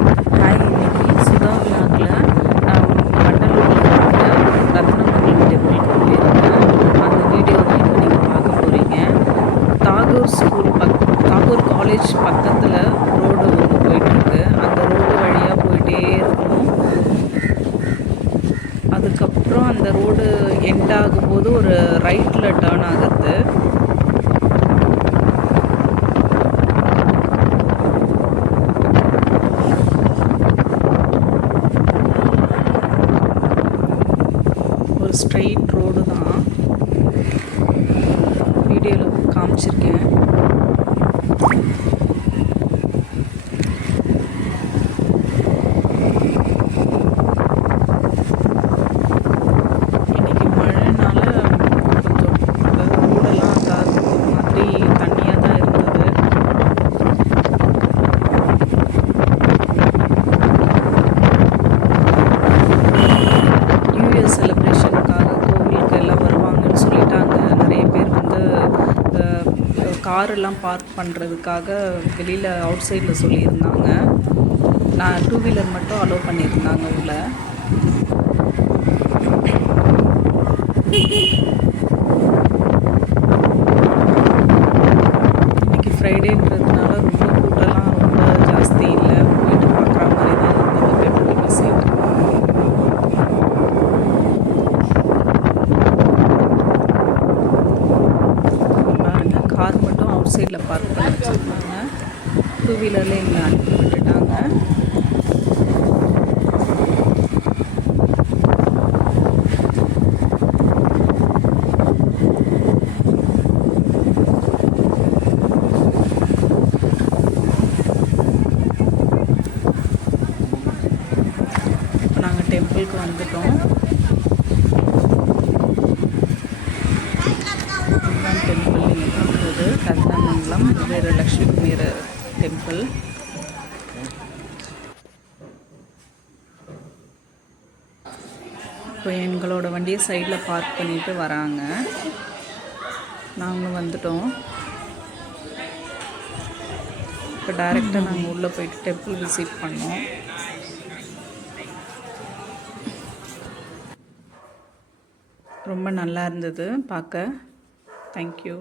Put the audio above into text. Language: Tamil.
ஹாய், இன்னைக்கு சுதா விலாக்ல வண்டலூரில் இருக்கிற ரத்னமங்கலம் டெம்பிளுக்கு போயிருந்தேன். அந்த வீடியோ தான் இப்போ நீங்கள் பார்க்க போகிறீங்க. தாகூர் காலேஜ் பக்கத்தில் ரோடு ஒன்று போயிட்டுருக்கு. அந்த ரோடு வழியாக போயிட்டே இருக்கணும். அதுக்கப்புறம் அந்த ரோடு எண்ட் ஆகும்போது ஒரு ரைட்டில் டேர்ன் ஆகுது. ஒரு ஸ்ட்ரெயிட் ரோடு தான், வீடியோவில் காமிச்சிருக்கேன். இன்னைக்கு மழைனால கொஞ்சம் ரோடெல்லாம் ஒரு மாதிரி தண்ணியாக தான் இருந்தது. நியூஇயர் செலிப்ரேஷனுக்காக கோவிலுக்கு எல்லாம் வருவாங்கன்னு சொல்லிட்டாங்க. நிறைய பேர் வந்து காரெல்லாம் பார்க் பண்ணுறதுக்காக வெளியில் அவுட் சைடில் சொல்லியிருந்தாங்க. நான் 2 வீலர் மட்டும் அலோவ் பண்ணியிருந்தாங்க உள்ள. இன்னைக்கு ஃப்ரைடேன்றதுனால ரொம்ப கூட்டம்லாம் ரொம்ப ஜாஸ்தி இல்லை. போயிட்டு பார்க்குற மாதிரி தான் இருந்தது பெப்டி விசிட். பாருங்க, கார் மட்டும் அவுட் சைடில் பார்க் பண்ணி வச்சுருந்தாங்க. 2 வீலரில் எங்களை அனுப்பி விட்டுட்டாங்க. இப்போ நாங்கள் டெம்பிளுக்கு வந்துட்டோம். இதுதான் டெம்பிள் நீங்கள் பார்க்குறது, ரத்னமங்கலம் லக்ஷ்மி குபேர டெம்பிள். இப்போ எங்களோட வண்டியை சைடில் பார்க் பண்ணிட்டு வராங்க. நாங்களும் வந்துட்டோம். இப்போ டைரெக்டாக நாங்கள் உள்ளே போயிட்டு டெம்பிள் விசிட் பண்ணோம். ரொம்ப நல்லா இருந்தது பார்க்க. தேங்க்யூ.